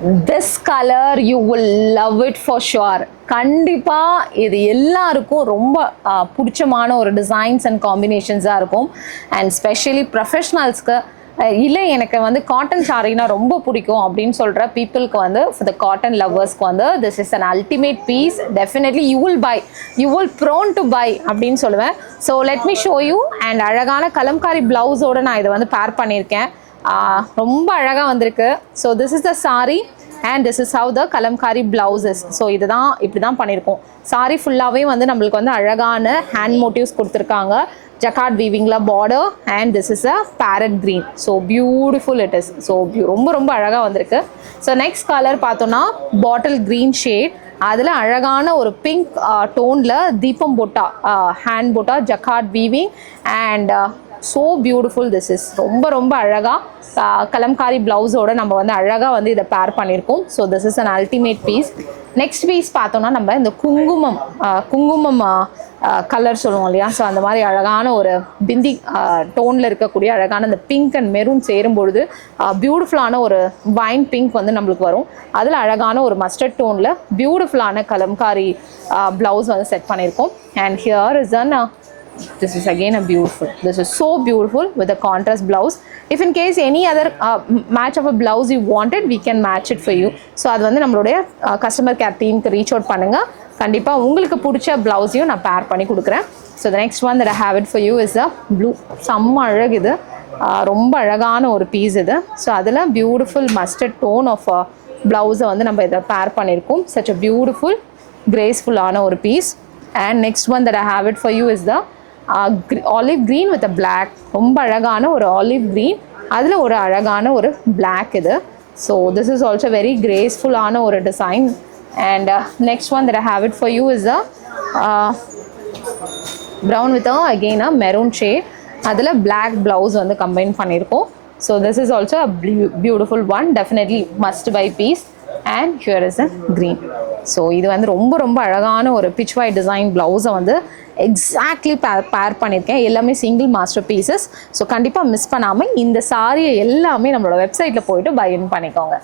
this color you will love it for sure. கண்டிப்பா இது எல்லாருக்கும் ரொம்ப பிடிச்சமான ஒரு டிசைன்ஸ் அண்ட் காம்பினேஷன்ஸாக இருக்கும். அண்ட் ஸ்பெஷலி ப்ரொஃபஷ்னல்ஸ்க்கு இல்லை எனக்கு வந்து காட்டன் சாரீனா ரொம்ப பிடிக்கும் அப்படின்னு சொல்கிற பீப்புளுக்கு வந்து ஃபார் த காட்டன் லவ்வர்ஸ்க்கு வந்து this is an ultimate piece. Definitely you will prone to buy அப்படின்னு சொல்லுவேன். So let me show you. And அழகான கலம்காரி ப்ளவுஸோடு நான் இதை வந்து பேர் பண்ணியிருக்கேன். ரொம்ப அழகாக வந்திருக்கு. So this is the sari and this is how the kalamkari blouse is. So இதுதான் இப்படி தான் பண்ணியிருக்கோம். சாரி ஃபுல்லாகவே வந்து நம்மளுக்கு வந்து அழகான ஹேண்ட் மோட்டிவ்ஸ் கொடுத்துருக்காங்க. ஜக்கார்ட் வீவிங்கில் border and this is a parrot green. So beautiful it is. So ரொம்ப ரொம்ப அழகாக வந்திருக்கு. ஸோ நெக்ஸ்ட் கலர் பார்த்தோன்னா பாட்டில் க்ரீன் ஷேட். அதில் அழகான ஒரு பிங்க் டோனில் தீபம் போட்டா ஹேண்ட் போட்டா jacquard weaving and so beautiful this is. ரொம்ப ரொம்ப அழகாக கலம்காரி ப்ளவுஸோட நம்ம வந்து அழகாக வந்து இதை பேர் பண்ணியிருக்கோம். So this is an ultimate piece. Next piece பார்த்தோன்னா நம்ம இந்த குங்குமம் கலர் சொல்லுவோம் இல்லையா. ஸோ அந்த மாதிரி அழகான ஒரு பிந்தி டோனில் இருக்கக்கூடிய அழகான இந்த பிங்க் அண்ட் மெரூன் சேரும்பொழுது பியூட்டிஃபுல்லான ஒரு வைன் பிங்க் வந்து நம்மளுக்கு வரும். அதில் அழகான ஒரு மஸ்டர்ட் டோனில் பியூட்டிஃபுல்லான கலம்காரி ப்ளவுஸ் வந்து செட் பண்ணியிருக்கோம். And here is an this is again a beautiful, this is so beautiful with a contrast blouse. If in case any other match of a blouse you wanted, we can match it for you. So அது வந்து நம்மளுடைய customer care டீமுக்கு reach out பண்ணுங்கள். கண்டிப்பாக உங்களுக்கு பிடிச்ச ப்ளவுஸையும் நான் பேர் பண்ணி கொடுக்குறேன். So the next one that I have it for you is a blue. செம்ம அழகு இது. ரொம்ப அழகான ஒரு பீஸ் இது. ஸோ அதில் பியூட்டிஃபுல் மஸ்டர்ட் டோன் ஆஃப் ப்ளவுஸை வந்து நம்ம இதை பேர் பண்ணியிருக்கோம். such a beautiful graceful-ஆன ஒரு piece. And next one that I have it for you is the olive green with a black. ரொம்ப அழகான ஒரு olive green, அதில் ஒரு அழகான ஒரு black இது. So this is also very graceful ஆன ஒரு design. And next one that I have it for you is a brown with again a maroon shade. அதில் black blouse வந்து combine பண்ணியிருக்கோம். So this is also a beautiful one, definitely must buy piece. And here is a green. So இது வந்து ரொம்ப ரொம்ப அழகான ஒரு pitch white design ப்ளவுஸை வந்து எக்ஸாக்ட்லி பேர் பண்ணியிருக்கேன். எல்லாமே சிங்கிள் மாஸ்டர் பீசஸ். ஸோ கண்டிப்பாக மிஸ் பண்ணாமல் இந்த சாரியை எல்லாமே நம்மளோட வெப்சைட்டில் போயிட்டு பை பண்ணிக்கோங்க.